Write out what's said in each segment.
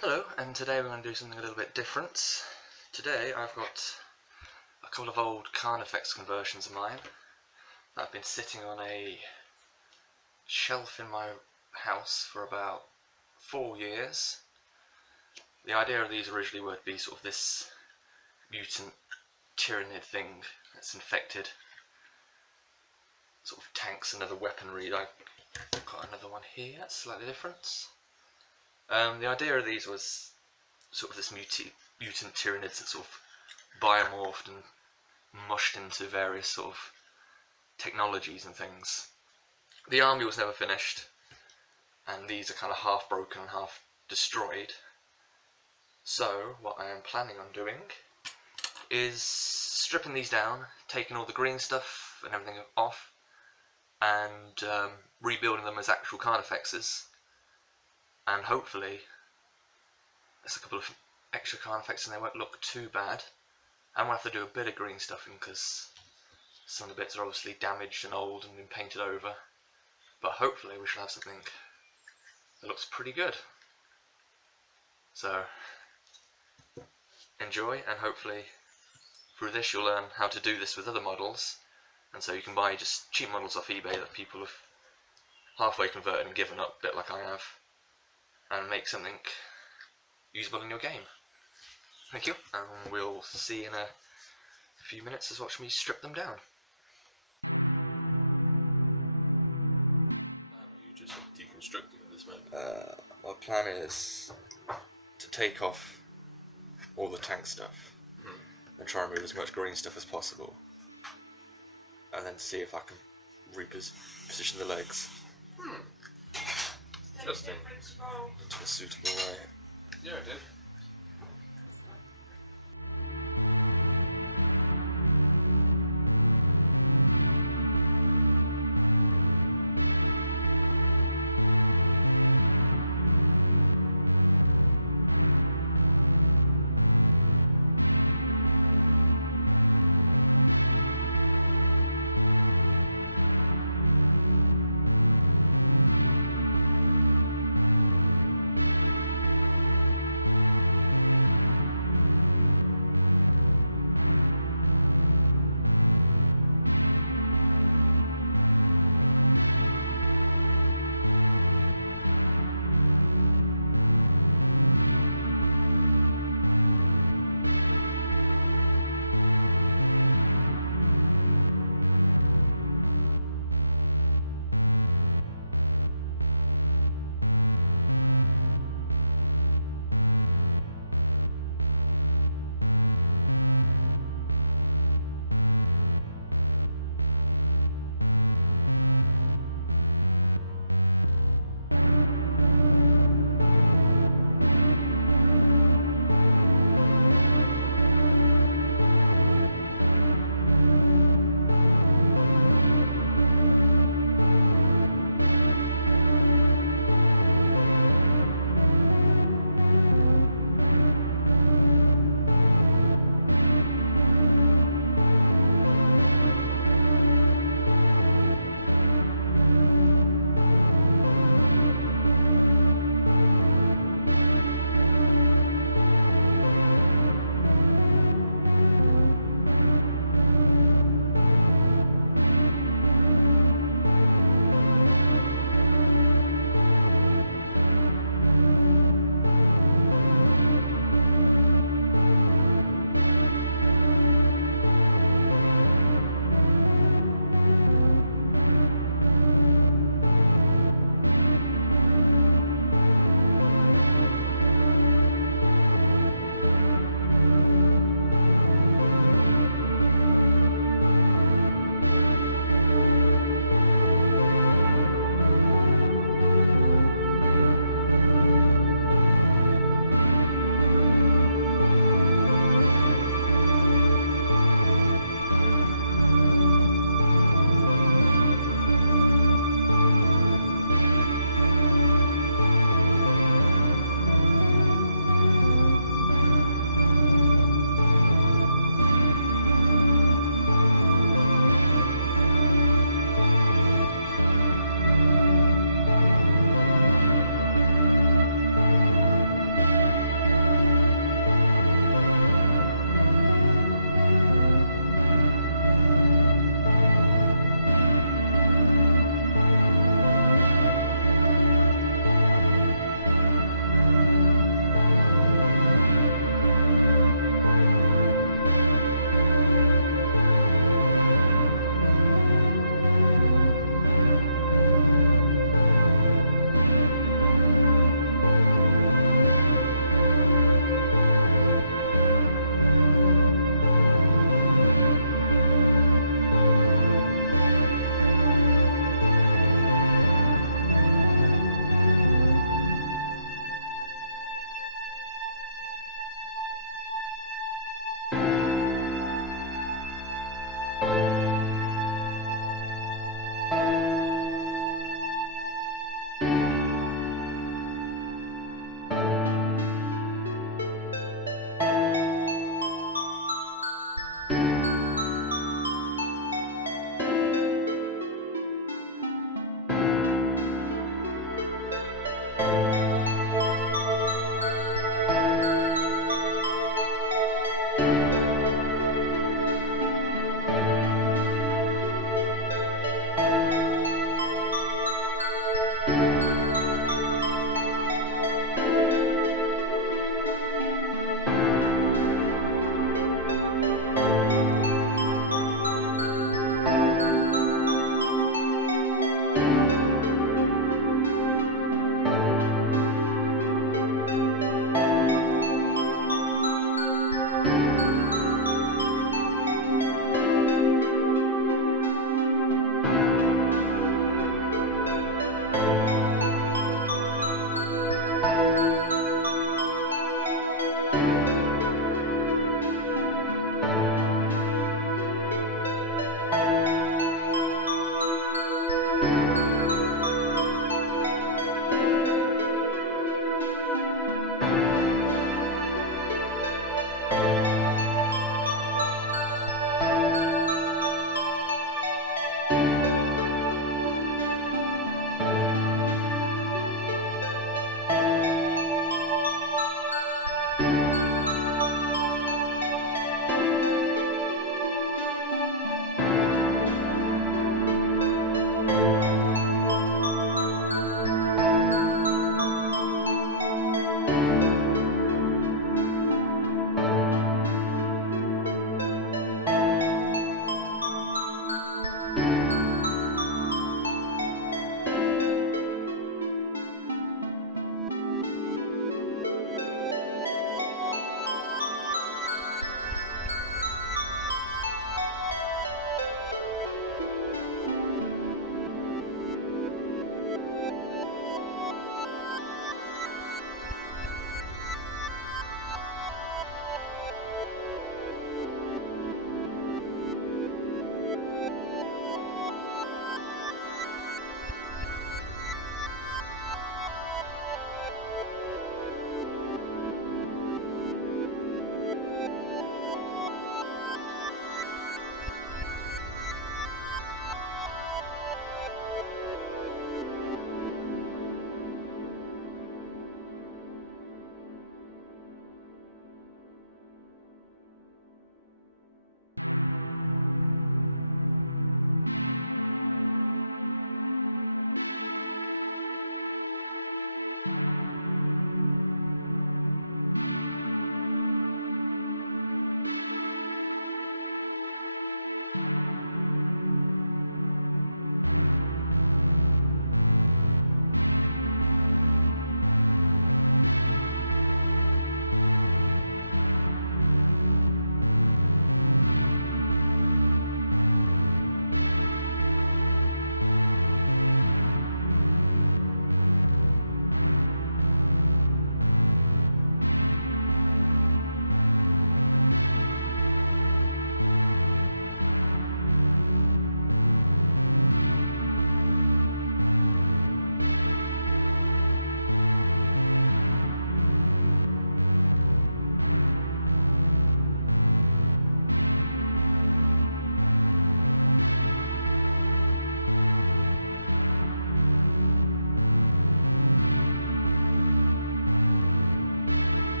Hello, and today we're going to do something a little bit different. Today I've got a couple of old carnifex conversions of mine that have been sitting on a shelf in my house for about 4 years. The idea of these originally would be sort of this mutant tyrannid thing that's infected sort of tanks and other weaponry. I've got another one here, that's slightly different. The idea of these was sort of this mutant tyranids that sort of biomorphed and mushed into various sort of technologies and things. The army was never finished, and these are kind of half broken and half destroyed. So what I am planning on doing is stripping these down, taking all the green stuff and everything off, and rebuilding them as actual carnifexes. And hopefully there's a couple of extra carnifexes and they won't look too bad. I'm going to have to do a bit of green stuffing because some of the bits are obviously damaged and old and been painted over. But hopefully we shall have something that looks pretty good. So enjoy, and hopefully through this you'll learn how to do this with other models. And so you can buy just cheap models off eBay that people have halfway converted and given up, a bit like I have, and make something usable in your game. Thank you, and we'll see in a few minutes as watch me strip them down. You just deconstructing this moment? My plan is to take off all the tank stuff and try and remove as much green stuff as possible, and then see if I can reposition the legs. Interesting. To a suitable way. Yeah, it did.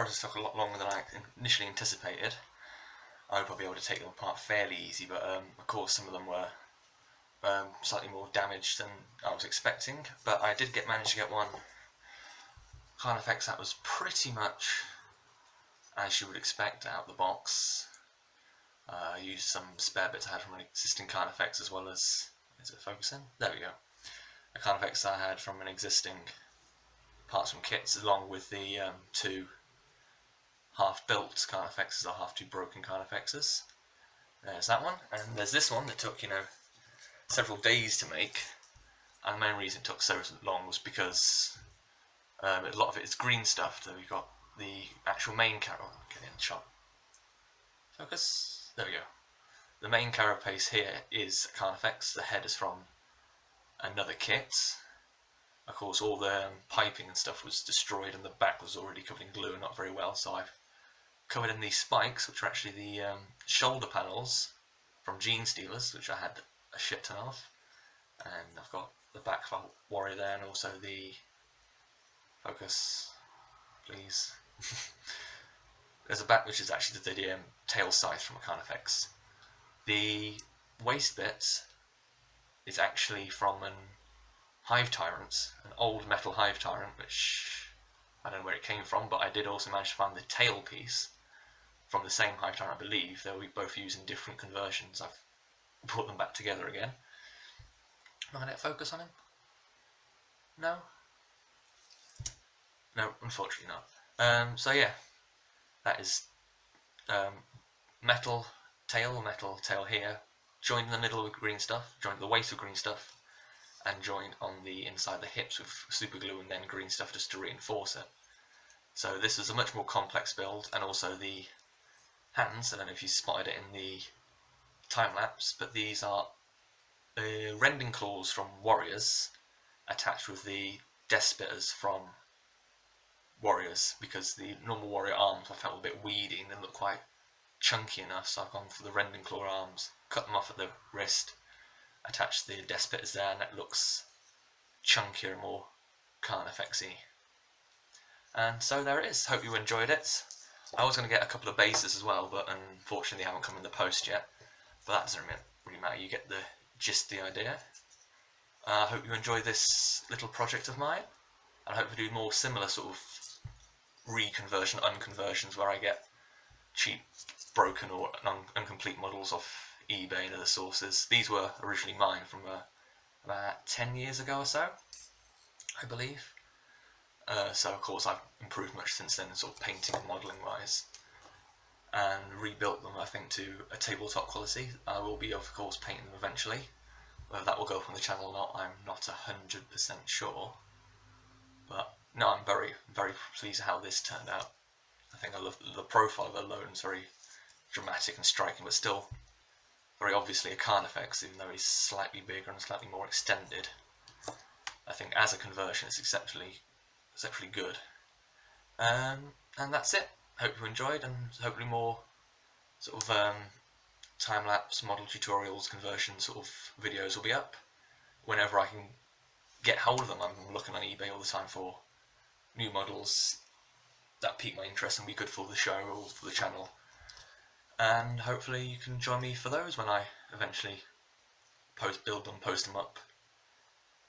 process took a lot longer than I initially anticipated. I would probably be able to take them apart fairly easy, but of course some of them were slightly more damaged than I was expecting. But I did manage to get one carnifex that was pretty much as you would expect out of the box. I used some spare bits I had from an existing carnifex, as well as, is it focusing? There we go. A carnifex I had from an existing parts from kits, along with the two half-built carnifexes or half-two broken carnifexes. There's that one, and there's this one that took, several days to make. And the main reason it took so long was because a lot of it is green stuff. So we've got the actual main get in shot. Focus. There we go. The main carapace here is a carnifex. The head is from another kit. Of course, all the piping and stuff was destroyed, and the back was already covered in glue and not very well. So I've covered in these spikes, which are actually the shoulder panels from Gene Stealers, which I had a shit ton of. And I've got the back warrior there, and also the focus, please. There's a back which is actually the tail scythe from a carnifex. The waist bit is actually from an hive tyrant, an old metal hive tyrant, which I don't know where it came from, but I did also manage to find the tail piece from the same hive tyrant, I believe, though we both use in different conversions. I've brought them back together again. Am I going to get focus on him? No? No, unfortunately not. So yeah, that is metal tail here, joined in the middle with green stuff, joined the waist with green stuff, and joined on the inside the hips with super glue and then green stuff just to reinforce it. So this is a much more complex build, and also the hands, I don't know if you spotted it in the time lapse, but these are rending claws from warriors attached with the death spitters from warriors, because the normal warrior arms I felt a bit weedy and didn't look quite chunky enough, so I've gone for the rending claw arms, cut them off at the wrist, attached the death spitters there, and that looks chunkier and more carnifexy. And so there it is. Hope you enjoyed it. I was going to get a couple of bases as well, but unfortunately they haven't come in the post yet. But that doesn't really matter, you get the gist, the idea. I hope you enjoy this little project of mine, and I hope to do more similar sort of reconversion, unconversions, where I get cheap, broken or incomplete models off eBay and other sources. These were originally mine from about 10 years ago or so, I believe. So of course I've improved much since then, sort of painting and modelling wise, and rebuilt them I think to a tabletop quality. I will be of course painting them eventually. Whether that will go up on the channel or not, I'm not 100% sure. But no, I'm very, very pleased how this turned out. I think I love the profile of it alone. It's very dramatic and striking, but still very obviously a carnifex, even though he's slightly bigger and slightly more extended. I think as a conversion it's exceptionally good. And that's it. Hope you enjoyed, and hopefully more sort of time-lapse model tutorials, conversion sort of videos will be up whenever I can get hold of them. I'm looking on eBay all the time for new models that pique my interest and be good for the show or for the channel. And hopefully you can join me for those when I eventually build them, post them up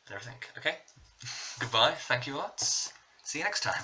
and everything. Okay? Goodbye, thank you lots. See you next time.